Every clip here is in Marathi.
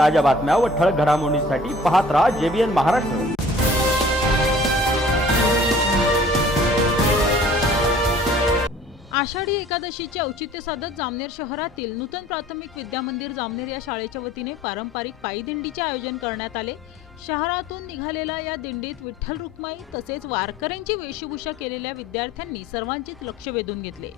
ताज्या बातम्या व ठळक घडामोडींसाठी पाहत राहा JBN महाराष्ट्र। आषाढी एकादशीचे औचित्य साधत जामनेर शहरातील नूतन प्राथमिक विद्या मंदिर जामनेर या शाळेच्या वतीने पारंपरिक पायी दिंडीचे आयोजन करण्यात आले। शहरातून निघालेल्या या दिंडीत विठ्ठल रुक्माई तसेच वारकऱ्यांची वेशभूषा केलेल्या विद्यार्थ्यांनी सर्वांचेच लक्ष वेधून घेतले।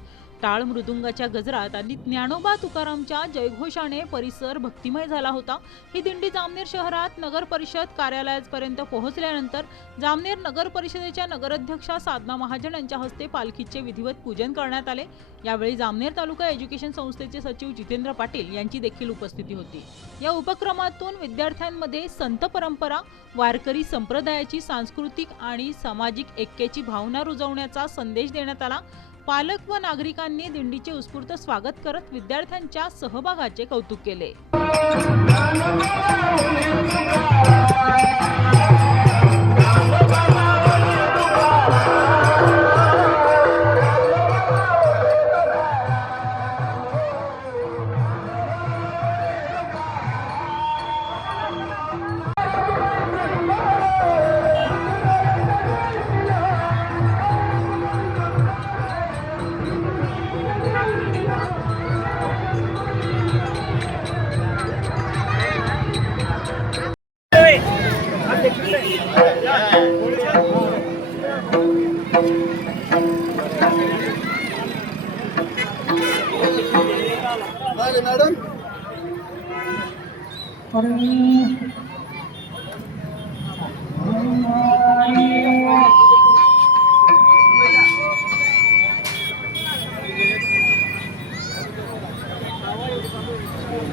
टाळ मृदुंगाच्या गजरात आणि ज्ञानोबा तुकारामच्या जयघोषाने परिसर भक्तिमय झाला होता। ही दिंडी जामनेर शहरात नगर परिषद कार्यालयापर्यंत पोहोचल्यानंतर जामनेर नगर परिषदेच्या नगराध्यक्षा साधना महाजन यांच्या हस्ते पालखीचे विधिवत पूजन करण्यात आले। यावेळी जामनेर तालुका एज्युकेशन संस्थेचे सचिव जितेंद्र पाटील यांची देखील उपस्थिती होती। या उपक्रमातून विद्यार्थ्यांमध्ये संत परंपरा, वारकरी संप्रदायाची सांस्कृतिक आणि सामाजिक ऐक्याची भावना रुजवण्याचा संदेश देण्यात आला। पालक व नागरिकांनी दिंडीचे उत्स्फूर्त स्वागत करत विद्यार्थ्यांच्या सहभागाचे कौतुक केले। मॅडम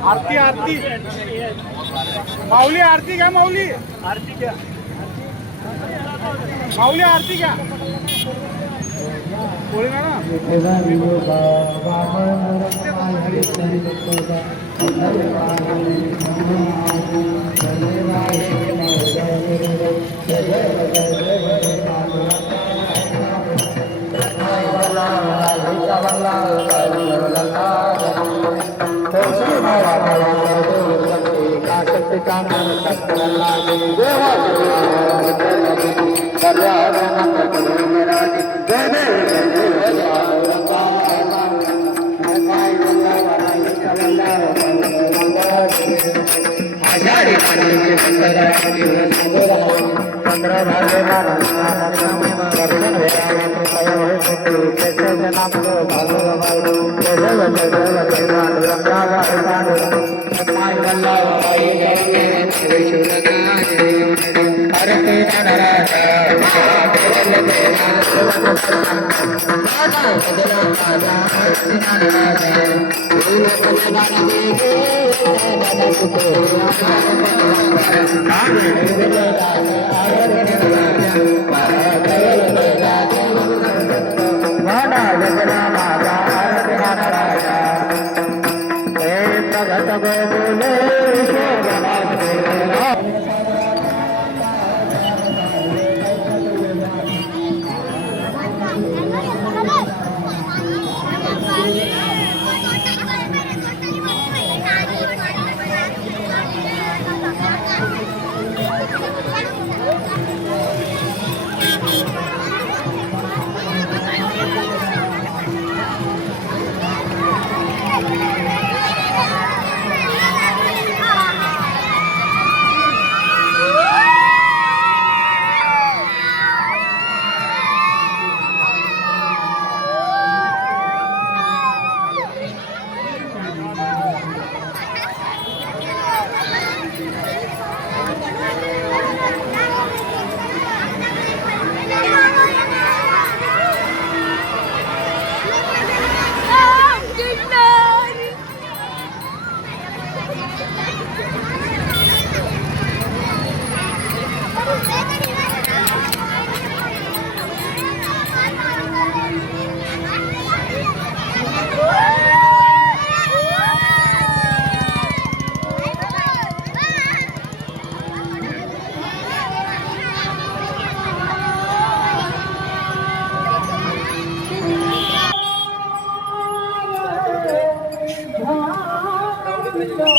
आरती आरती माऊली आरती घ्या, माऊली आरती घ्या, माऊली आरती घ्या, बोले ना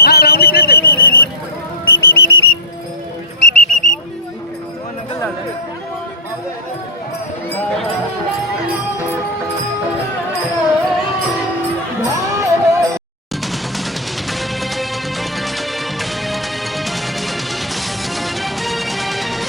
हा राऊंड इकडे झालं